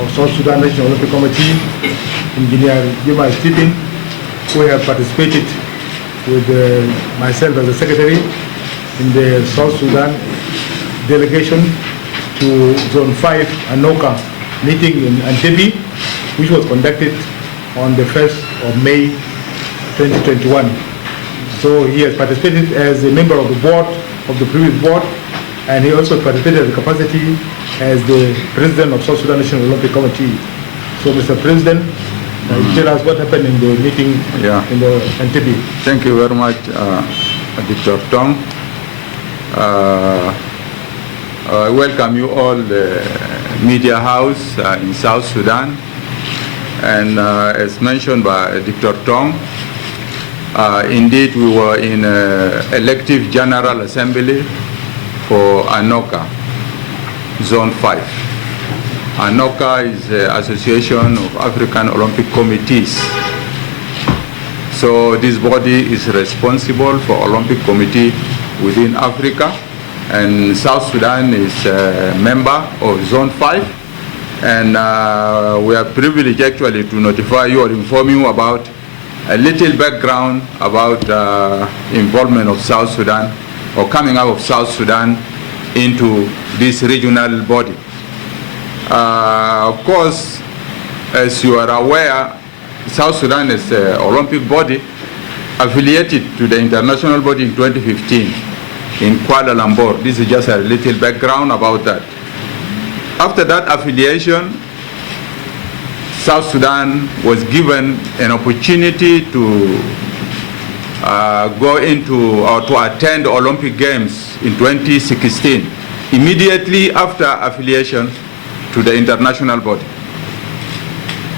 of South Sudan National Olympic Committee, Engineer Juma Stephen, who have participated with myself as a secretary in the South Sudan delegation to Zone 5 Anoka meeting in Entebbe, which was conducted on the 1st of May 2021. So he has participated as a member of the board, of the previous board, and he also participated in the capacity as the president of South Sudan National Olympic Committee. So Mr. President, tell us what happened in the meeting in the Entebbe. Thank you very much, Dr. Tong. I welcome you all, the media house in South Sudan. And as mentioned by Dr. Tong, indeed we were in elective General Assembly for Anoka, Zone 5. Anoka is the Association of African Olympic Committees. So this body is responsible for Olympic Committee within Africa, and South Sudan is a member of Zone 5. And we are privileged actually to notify you or inform you about a little background about involvement of South Sudan, or coming out of South Sudan into this regional body. Of course, as you are aware, South Sudan is an Olympic body affiliated to the international body in 2015 in Kuala Lumpur. This is just a little background about that. After that affiliation, South Sudan was given an opportunity to go into or to attend the Olympic Games in 2016, immediately after affiliation to the international body.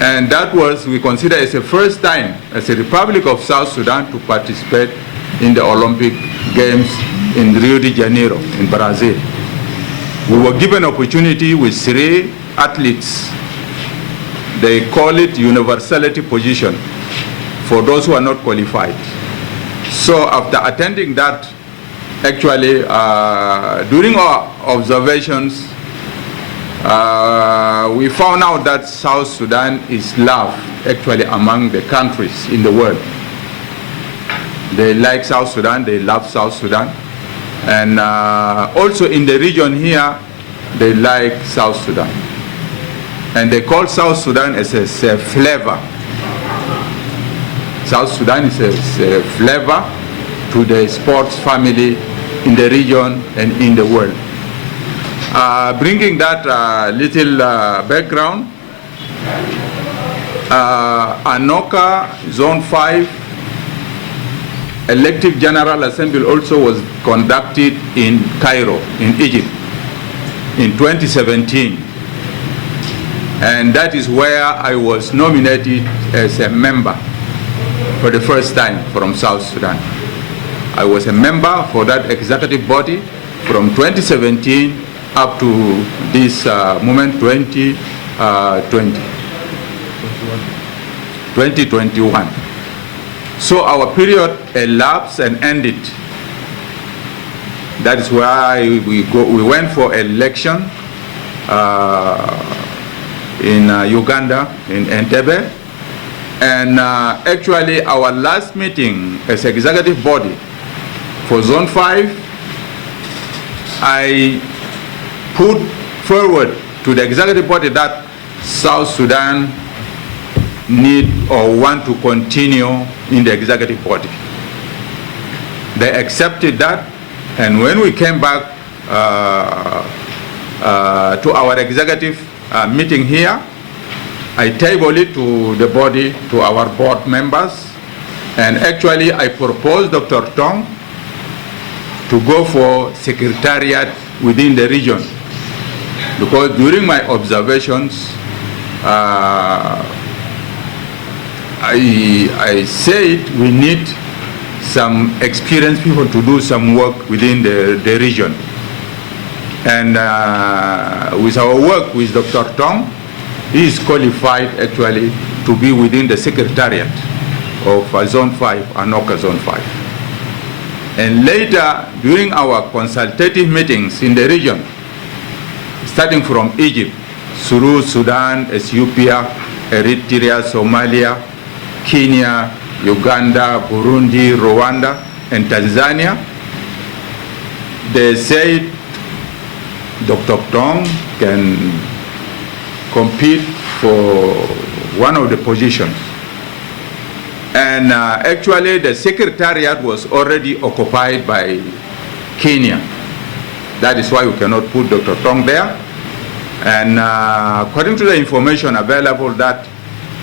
And that was, we consider, as the first time as a Republic of South Sudan to participate in the Olympic Games in Rio de Janeiro in Brazil. We were given opportunity with 3 athletes. They call it universality position for those who are not qualified. So after attending that, actually, during our observations, we found out that South Sudan is loved actually among the countries in the world. They like South Sudan, they love South Sudan. And also in the region here, they like South Sudan. And they call South Sudan as a flavor. South Sudan is a flavor to the sports family in the region and in the world. Bringing that little background, Anoka Zone 5 elective General Assembly also was conducted in Cairo, in Egypt, in 2017. And that is where I was nominated as a member for the first time from South Sudan. I was a member for that executive body from 2017 up to this moment, 2021. So our period elapsed and ended. That is why we went for election in Uganda, in Entebbe. And actually our last meeting as executive body for Zone 5, I put forward to the executive body that South Sudan need or want to continue in the executive body. They accepted that, and when we came back to our executive meeting here, I tabled it to the body, to our board members, and actually I proposed Dr. Tong to go for secretariat within the region, because during my observations, I said we need some experienced people to do some work within the region. And with our work with Dr. Tong, he is qualified actually to be within the secretariat of Zone 5, Anoka Zone 5. And later, during our consultative meetings in the region, starting from Egypt, through Sudan, Ethiopia, Eritrea, Somalia, Kenya, Uganda, Burundi, Rwanda, and Tanzania. They said Dr. Tong can compete for one of the positions. And actually the secretariat was already occupied by Kenya. That is why we cannot put Dr. Tong there. And according to the information available, that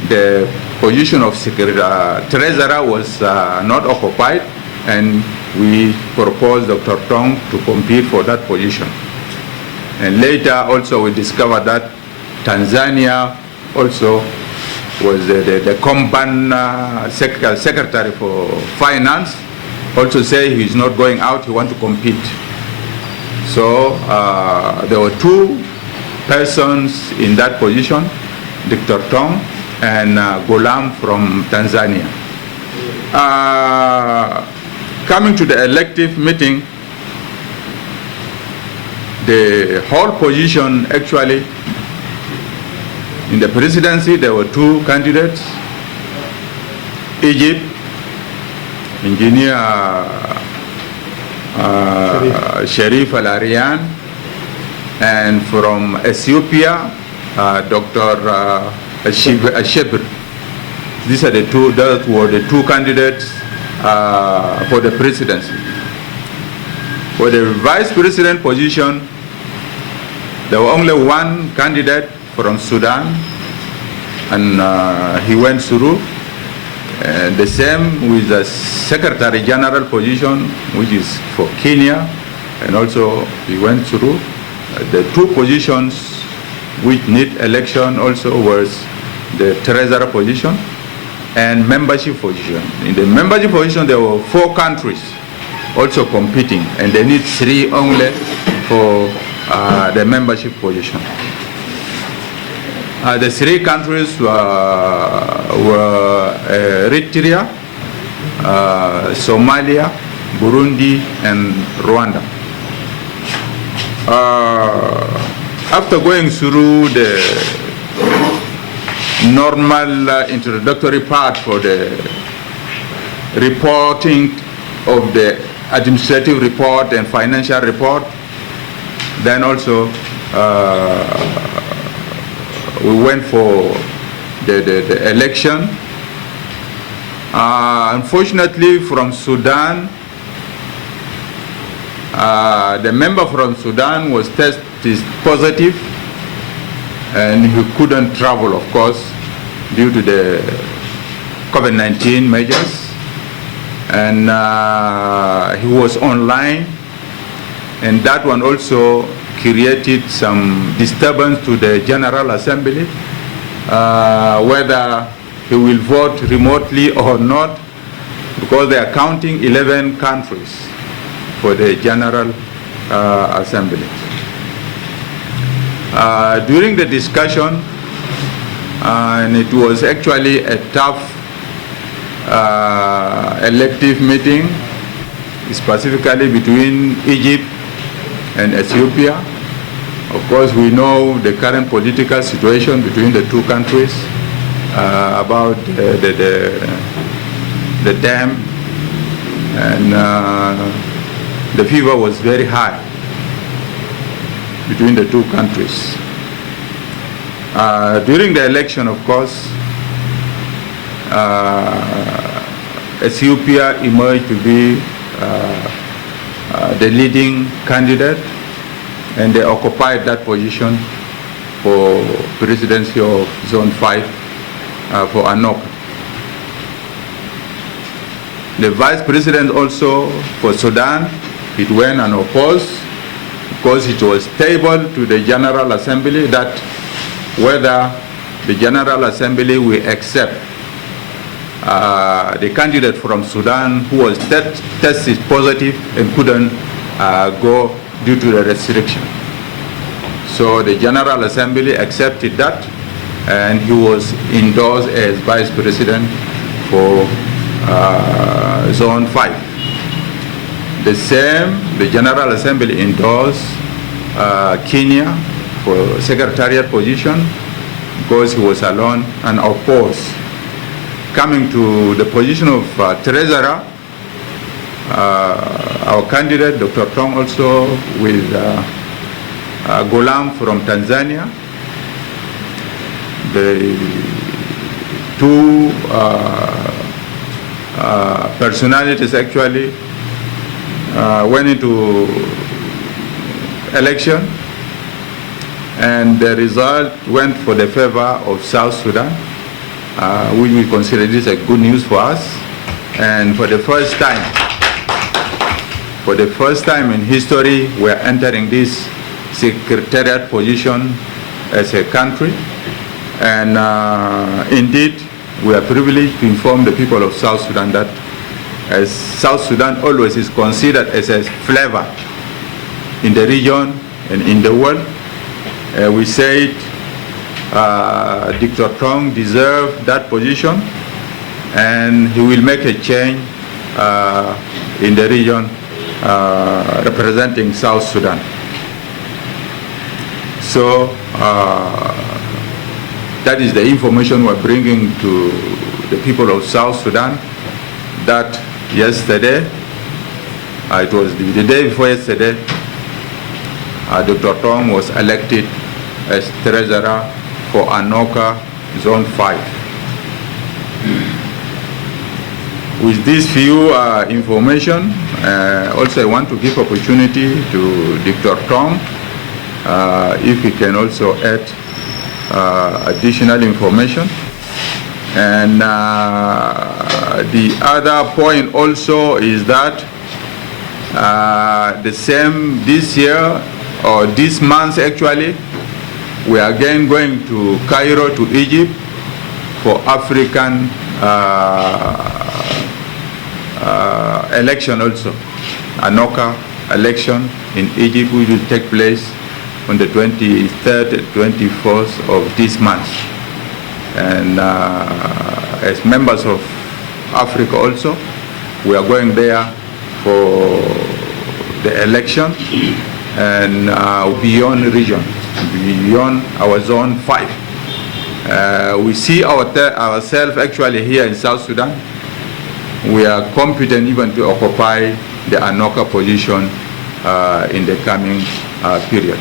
the position of treasurer was not occupied, and we proposed Dr. Tong to compete for that position. And later also we discovered that Tanzania also was the Komban secretary for finance, also say he's not going out, he wants to compete. So there were two persons in that position, Dr. Tong and Golam from Tanzania. Coming to the elective meeting, the whole position actually, in the presidency there were two candidates, Egypt, Engineer Sharif Al-Arian, and from Ethiopia, Dr. Ashebr. These are the two, that were the two candidates for the presidency. For the vice president position, there were only one candidate from Sudan, and he went through. The same with the secretary general position, which is for Kenya, and also he went through. The two positions which need election also was the treasurer position and membership position. In the membership position, there were 4 countries also competing, and they need 3 only for the membership position. The 3 countries were Eritrea, Somalia, Burundi, and Rwanda. After going through the normal introductory part for the reporting of the administrative report and financial report, then also we went for the election. Unfortunately, from Sudan, the member from Sudan was tested positive, and he couldn't travel, of course, due to the COVID-19 measures. And he was online, and that one also created some disturbance to the General Assembly, whether he will vote remotely or not, because they are counting 11 countries for the General Assembly. During the discussion, and it was actually a tough elective meeting, specifically between Egypt and Ethiopia. Of course, we know the current political situation between the two countries, about the dam, and the fever was very high between the two countries. During the election, of course, Ethiopia emerged to be the leading candidate, and they occupied that position for presidency of Zone 5 for Anok. The vice president also for Sudan, it went unopposed, because it was tabled to the General Assembly that whether the General Assembly will accept the candidate from Sudan who was tested positive and couldn't go due to the restriction. So the General Assembly accepted that, and he was endorsed as Vice President for Zone 5. The same, the General Assembly endorsed Kenya for secretariat position because he was alone, and of course, coming to the position of treasurer, our candidate, Dr. Tong, also with Golam from Tanzania. The two personalities actually went into election, and the result went for the favor of South Sudan. We will consider this a good news for us, and for the first time in history, we are entering this secretariat position as a country, and indeed we are privileged to inform the people of South Sudan that as South Sudan always is considered as a flavor in the region and in the world, we said Dr. Tong deserved that position, and he will make a change in the region representing South Sudan. So that is the information we're bringing to the people of South Sudan, that yesterday, it was the day before yesterday, Dr. Tong was elected as treasurer for Anoka Zone 5. With this few information, also I want to give opportunity to Dr. Tong if he can also add additional information. And the other point also is that the same this year, or this month actually, we are again going to Cairo, to Egypt, for African election also. Anoka election in Egypt, which will take place on the 23rd, 24th of this month. And as members of Africa also, we are going there for the election, and beyond region, beyond our Zone 5. We see ourselves actually here in South Sudan. We are competent even to occupy the Anoka position in the coming period.